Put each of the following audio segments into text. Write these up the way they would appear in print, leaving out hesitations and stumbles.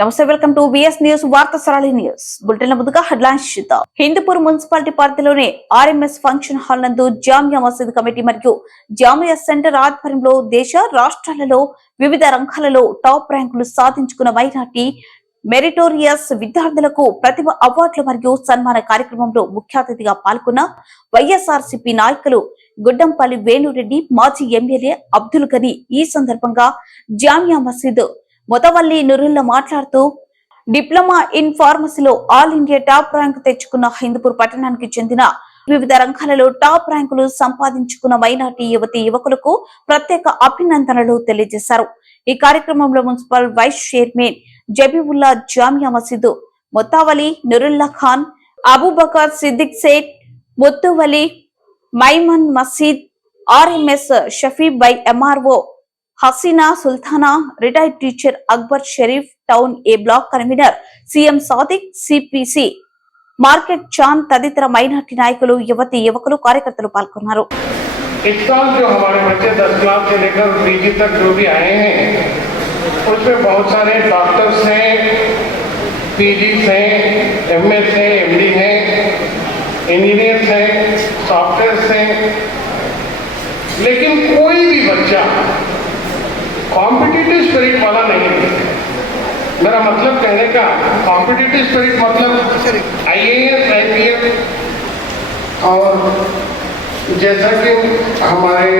నమస్తే welcome to BS news వార్త సరళి న్యూస్ బులెటిన్ ముందుగా హెడ్లైన్స్ చూద్దాం. హిందూపూర్ మున్సిపాలిటీ పరిధిలోని ఆర్ఎంఎస్ ఫంక్షన్ హాల్ నందు జామియా మసీద్ కమిటీ మరియు జామియా సెంటర్ ఆధ్వర్యంలో దేశ రాష్ట్రాలలో వివిధ రంగాలలో టాప్ ర్యాంకులు సాధించుకున్న మైనార్టీ మెరిటోరియస్ విద్యార్థులకు ప్రతిభ అవార్డులు మరియు సన్మాన కార్యక్రమంలో ముఖ్య అతిథిగా పాల్గొన్న వైఎస్ఆర్సీపీ నాయకులు గుడ్డంపల్లి వేణురెడ్డి, మాజీ ఎమ్మెల్యే అబ్దుల్ గని ఈ సందర్భంగా జామియా మసీద్ మొతవల్లి నురుల్లా మాట్లాడుతూ డిప్లొమా ఇన్ ఫార్మసీలో ఆల్ ఇండియా టాప్ ర్యాంక్ తెచ్చుకున్న హిందూపూర్ పట్టణానికి చెందిన వివిధ రంగాలలో టాప్ ర్యాంకులు సంపాదించుకున్న మైనార్టీ యువతి యువకులకు ప్రత్యేక అభినందనలు తెలియజేశారు. ఈ కార్యక్రమంలో municipal vice chairman Zabiulla, Jamia మసీద్ మొత్తావలి నురుల్లా ఖాన్, అబూబకర్ సిద్దిక్ సేట్, ముత్తువలి, మైమన్ మసీద్, RMS Shafi by MRO Hasina Sultana, retired teacher Akbar Sharif, town A block convener CM Sadiq, CPC market चांद तदितर मैनार्टी नायकुलु युवती युवकुलु कार्यकर्तलु पाल्गొన్నారు. इस साल जो हमारे बच्चे 10 क्लास से लेकर पीजी तक जो भी आए हैं उसमें बहुत सारे डॉक्टर्स हैं, पीजी हैं, एमएस हैं, एमडी हैं, इंजीनियर्स हैं, सॉफ्टवेयर हैं, लेकिन कोई भी बच्चा कॉम्पिटिटिव स्पिरिट वाला नहीं है. मेरा मतलब कहने का कॉम्पिटिटिव स्पिरिट मतलब आईएएस, आईपीएस. और जैसा कि हमारे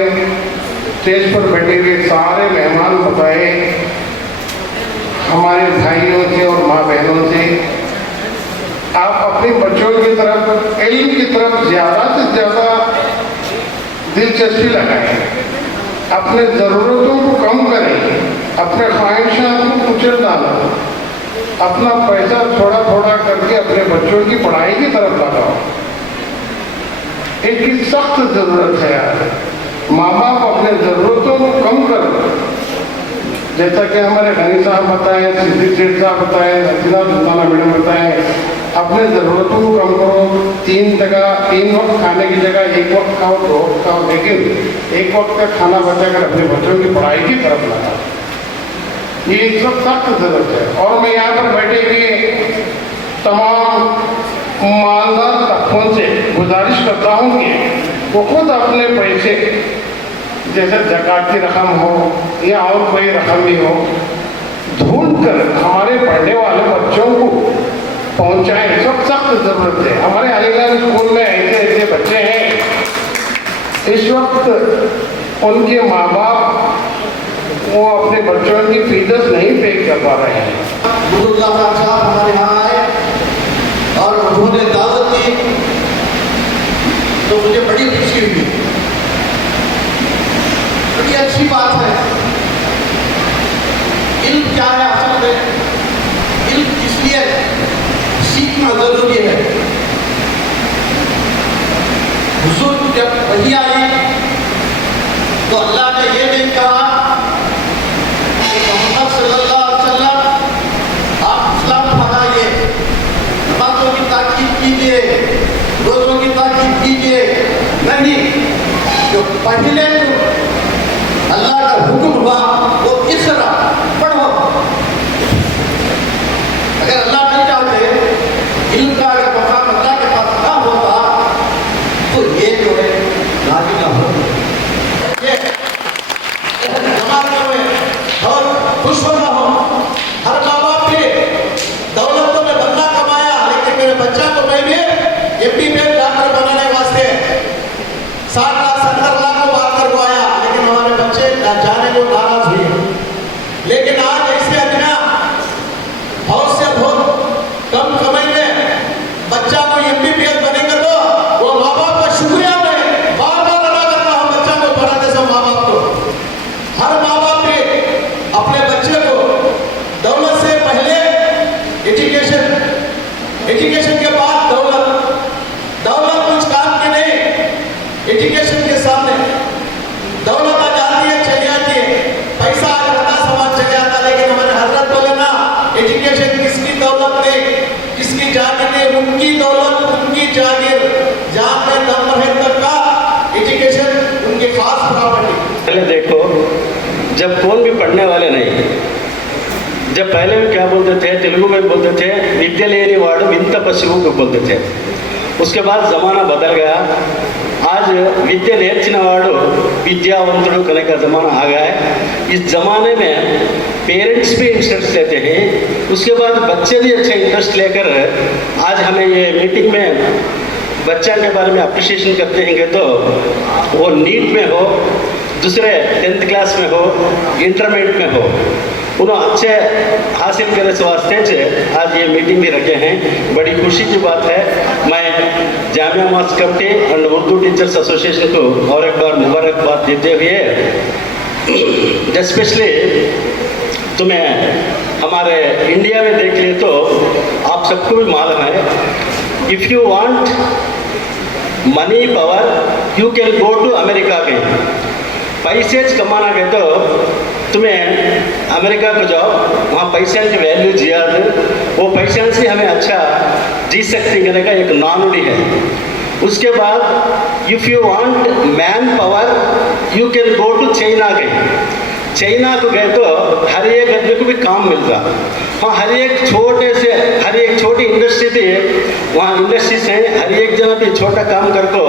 स्टेज पर बैठे हुए सारे मेहमान बताए, हमारे भाइयों से और माँ बहनों से, आप अपने बच्चों की तरफ, इल्म की तरफ ज़्यादा से ज़्यादा दिलचस्पी लगाएं, अपने ज़रूरतों को कम करें, अपने ख्वाहिशात को कुचल डालो, अपना पैसा थोड़ा थोड़ा करके अपने बच्चों की पढ़ाई की तरफ लगाओ. इसकी सख्त ज़रूरत है यार. माँ बाप अपने ज़रूरतों को कम करो. जैसा कि हमारे गनी साहब बताएं, सिद्दीक सेठ साहब बताएं, हसीना सुल्ताना मैडम बताएं, अपने ज़रूरतों को कम करो. 3 वक्त खाने की जगह 1 वक्त खाओ, 2 वक्त खाओ, लेकिन 1 वक्त का खाना बचाकर अपने बच्चों की पढ़ाई की तरफ लगाओ. ये सब सख्त ज़रूरत है. और मैं यहाँ पर बैठे हुए तमाम मालदार तबकों से गुजारिश करता हूँ कि वो खुद अपने पैसे, जैसे ज़कात की रकम हो या और कोई रकम भी हो, ढूंढ कर हमारे पढ़ने वाले बच्चों को पहुंचाएं. सब सख्त ज़रूरत है. हमारे अलीगढ़ स्कूल में ऐसे ऐसे बच्चे हैं, इस वक्त उनके माँ बाप वो अपने बच्चों की फीस नहीं पे कर पा रहे हैं. बुजुर्ग साहब हमारे यहाँ आए और उन्होंने दावत दी तो मुझे बड़ी खुशी हुई. बड़ी अच्छी बात है. इल्म क्या है असल में? इल्म इसलिए सीखना जरूरी है. हुजूर जब वही आई तो अल्लाह ने ये नहीं कहा कि मोहम्मद सल्लल्लाहु अलैहि वसल्लम आप इस्लाम फैलाइए, नमाज़ों की ताकीद कीजिए, रोज़ों की ताकीद कीजिए. नहीं, जो पहले अल्लाह का हुक्म हुआ वो इक़रा, पढ़ो. अगर अल्लाह नहीं चाहते, इल्म का अगर मकाम अल्लाह के पास ना होता तो ये जो है नाज़िल ना होता. ये जमाने में और खुश होना हो. हर माँ बाप भी दौलतों में बनना कमाया, लेकिन मेरे बच्चा को मैं भी एमबीबीएस डॉक्टर बनाने वास्ते 60 लाख 70 लाख को बात करवाया, लेकिन हमारे बच्चे जाने को नाराज हुए. लेकिन आज ऐसे अदना बहुत से बहुत कम कमाएंगे, बच्चा को एमबीबीएस बनेंगे तो वो माँ बाप का शुक्रिया में बार बार अदा करना हो. बच्चा को पढ़ाते सब माँ बाप को, हर माँ बाप भी अपने बच्चे को दौलत से पहले एजुकेशन, एजुकेशन के बाद दौलत. दौलत कुछ काम की नहीं, एजुकेशन के सामने दौलत आ जाती है, चली जाती है. पैसा आ जाता, सामान चले जाता, लेकिन हमारे हजरत बोले ना, एजुकेशन किसकी दौलत नहीं, किसकी जागीर नहीं, उनकी दौलत, उनकी जागीर. जहाँ पे दम है तब का एजुकेशन उनकी खास प्रॉपर्टी. देखो, जब कौन भी पढ़ने वाले नहीं जब पहले भी क्या बोलते थे, तेलुगु में बोलते थे विद्या लेनी वार्ड विंत पशुओं को बोलते थे। उसके बाद ज़माना बदल गया, आज विद्या नेर्चिन वाड़ो विद्यावंतुడు कने का ज़माना आ गया है। इस ज़माने में पेरेंट्स भी इंटरेस्ट लेते हैं, उसके बाद बच्चे भी अच्छा इंटरेस्ट लेकर आज हमें ये मीटिंग में बच्चा के बारे में अप्रिशिएशन करते हैं। तो वो नीट में हो, दूसरे 10th क्लास में हो, इंटरमीडिएट में हो, उन्होंने अच्छे हासिल करने से वास्ते आज ये मीटिंग भी रखे हैं। बड़ी खुशी की बात है। मैं Jamia mass committee and Urdu teachers association को और एक बार मुबारकबाद देते हुए, स्पेशली तुम्हें हमारे इंडिया में देख ले तो आप सबको भी मालूम है, if you want money power you can go to America के। पैसे कमाना है तो तुम्हें अमेरिका को जाओ, वहाँ पैसे की वैल्यू ज़्यादा, वो पैसे से हमें अच्छा जी सकते हैं का एक नानुड़ी है। उसके बाद if you want man power you can go to China गए। चाइना को गए तो हर एक आदमी को भी काम मिलता। हाँ, हर एक छोटी इंडस्ट्री थी, वहाँ इंडस्ट्रीज हैं, हर एक जना भी छोटा काम करको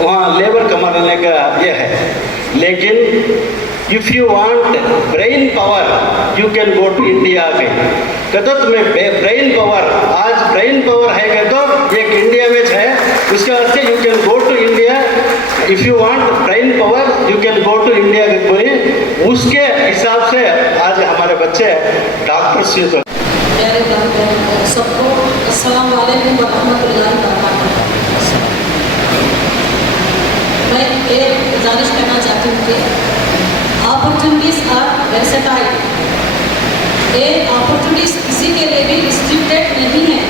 वहाँ लेबर कमाने का ये है। लेकिन if you want brain power you can go to India के। कहते तुम्हें ब्रेन पावर, आज ब्रेन पावर है कहते तो एक इंडिया में है, उसके वास्ते you can go to India. If you want brain power you can go to India के कोई, उसके हिसाब से आज हमारे बच्चे डॉक्टर्स से तो सबको अस्सलाम वालेकुम वरहमतुल्लाहि वबरकातुहू। मैं एक गुजारिश करना चाहती हूँ कि अपॉर्चुनिटीज़ आर वेर्सेटाइल। ये अपॉर्चुनिटीज़ किसी के लिए भी रिस्ट्रिक्टेड नहीं है,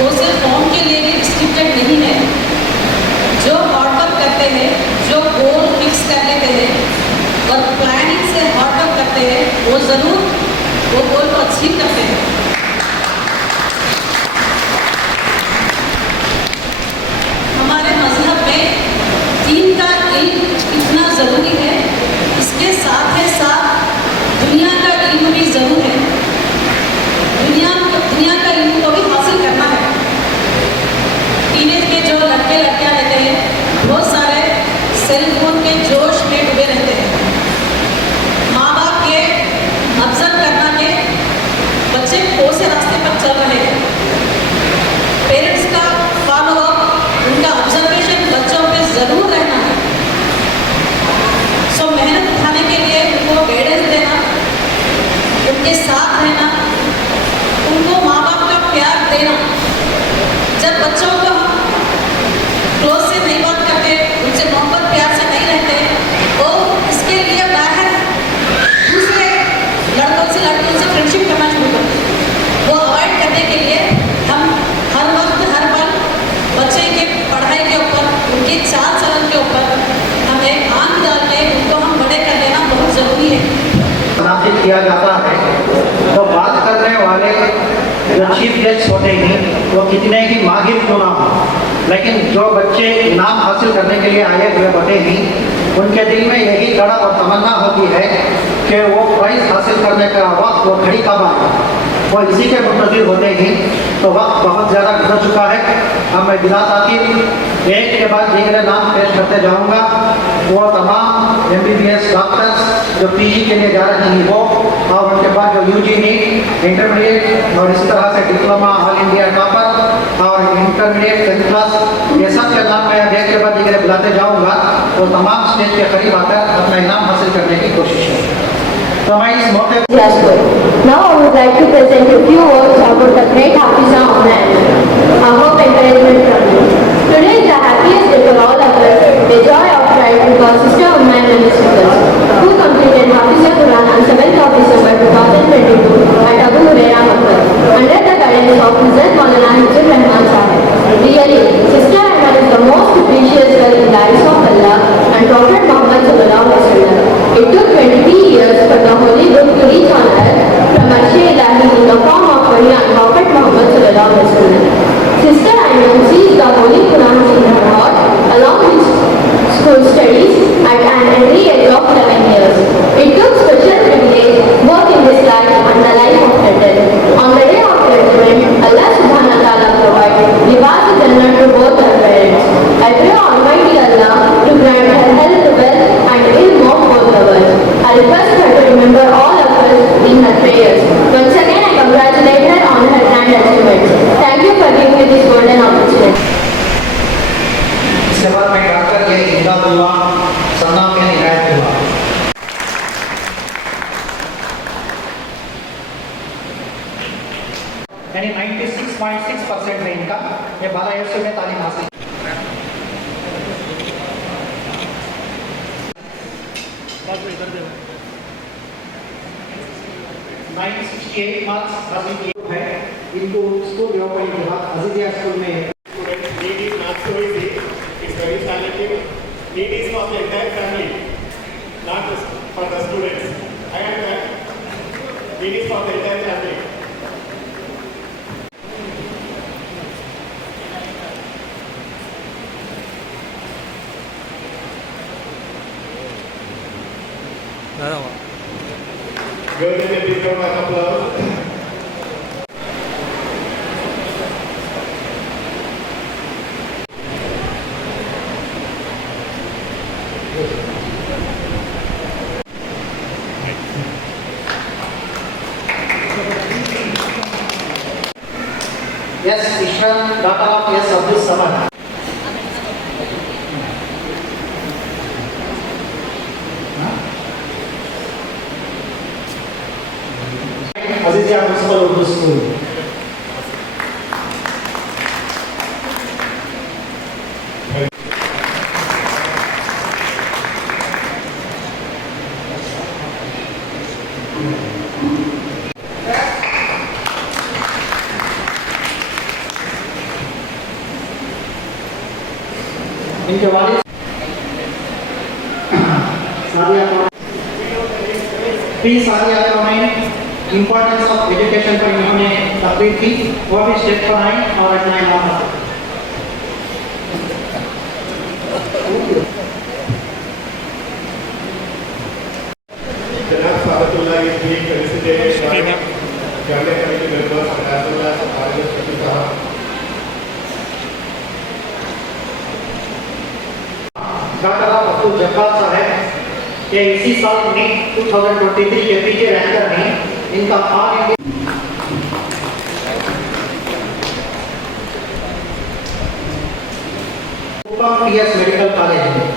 वो सिर्फ कौम के लिए भी रिस्ट्रिक्टेड नहीं है। जो हार्डवर्क करते हैं, जो गोल फिक्स कर लेते हैं और प्लानिंग से हार्डवर्क करते हैं, वो ज़रूर वो गोल को अचीव करते हैं। हमारे मजहब में दीन का इल्म इतना ज़रूरी है, इसके साथ ही साथ दुनिया का इल्म भी ज़रूर है। दुनिया का इल्म को भी हासिल करना है। टीनेज के जो लड़के लड़कियाँ रहते हैं, बहुत सारे सेल फोन के जोश में डूबे रहते हैं। माँ बाप के ऑब्जर्व करना के बच्चे कौन से रास्ते पर चल रहे हैं, पेरेंट्स का फॉलो अप, उनका ऑब्जर्वेशन बच्चों पे ज़रूर रहना है। सो मेहनत उठाने के लिए उनको गाइडेंस देना, उनके साथ रहना, उनको माँ बाप का प्यार देना। जब बच्चों को क्लोज से नहीं बात करते, उनसे मोहब्बत प्यार से नहीं रहते, वो इसके लिए बाहर दूसरे लड़कों से लड़कियों से फ्रेंडशिप करना शुरू करते हैं। वो अवॉइड करने के लिए हम हर वक्त हर पल बच्चे के पढ़ाई के ऊपर, उनके चाल चलन के ऊपर हमें आंख डाल के उनको हम बड़े कर लेना बहुत ज़रूरी है। मुनासिब किया जाता है तो बात करने वाले जो चीफ गेस्ट होते हैं वो कितने ही माहिर क्यों ना हो, लेकिन जो बच्चे इनाम हासिल करने के लिए आए हुए होते हैं उनके दिल में यही तड़प और तमन्ना होती है कि वो प्राइज़ हासिल करने का वक्त वो घड़ी कब आए, वो इसी के मुंतज़िर होते हैं। तो वक्त बहुत ज़्यादा गुजर चुका है। अब मैं बिला ताकीद एक के बाद दीगर नाम पेश करते जाऊँगा। वो तमाम MBBS डॉक्टर्स जो PG के लिए जा रहे हैं वो, और उनके बाद जो UG नीट, इंटरमीडिएट और इस तरह से डिप्लोमा, ऑल इंडिया टॉपर और इंटरमीडिएट 10th क्लास, ये सब के नाम मैं एक के बाद दीगर बुलाते जाऊँगा। वो तमाम स्टेज के करीब आकर अपना इनाम हासिल करने की कोशिश है। तो मैं इस मौके Now I would like to present a few words about the great Hafiza Oman. I hope encouragement from you. Today is the happiest day for all of us, a joy of pride because Sister Oman Municipals, who completed Hafiza Quran on 7th of December 2022 at Abu Huraira Makkah, under the guidance of Hazrat Maulana Hijjul Rahman Sahib. Really, Sister Oman is the most precious girl in the eyes of Allah and Prophet Muhammad Sallallahu Alaihi Wasallam. It took 23 years for the Holy Book to reach on earth from Arsh-e Ilahi in the form of Wahi on Prophet Muhammad Sallallahu Alaihi Wasallam. Sister Ayman sees the Holy Quran in her heart along with school studies at an early age of 11 years. It took special privilege both in this life and the life यानी 96.6% है इनका। ये बालायसो में तालीम हासिल 968 marks हासिल किए है। इनको स्कूल डेवलपमेंट के बाद अजीजिया स्कूल में Need is not so easy. It's very challenging. Need is for the entire family, not just for the students. I understand. Need is for the entire family. Good, and please give a applause. Yes, Ishwan, daughter of S. Abdul Samad. Azizia Municipal Urdu School. इनके वालिद Sadia importance of education पर इन्होंने तकरीर की, वो भी state पर आई और अपना इनाम हासिल। Janab Sabatullah is being felicitated by Cabinet Committee members as well as Arjun Shakti Sahab. Doctor Abdul Jabbar साहब ये इसी साल में 2023 के पीछे रैंकर में इनका all India PS medical college में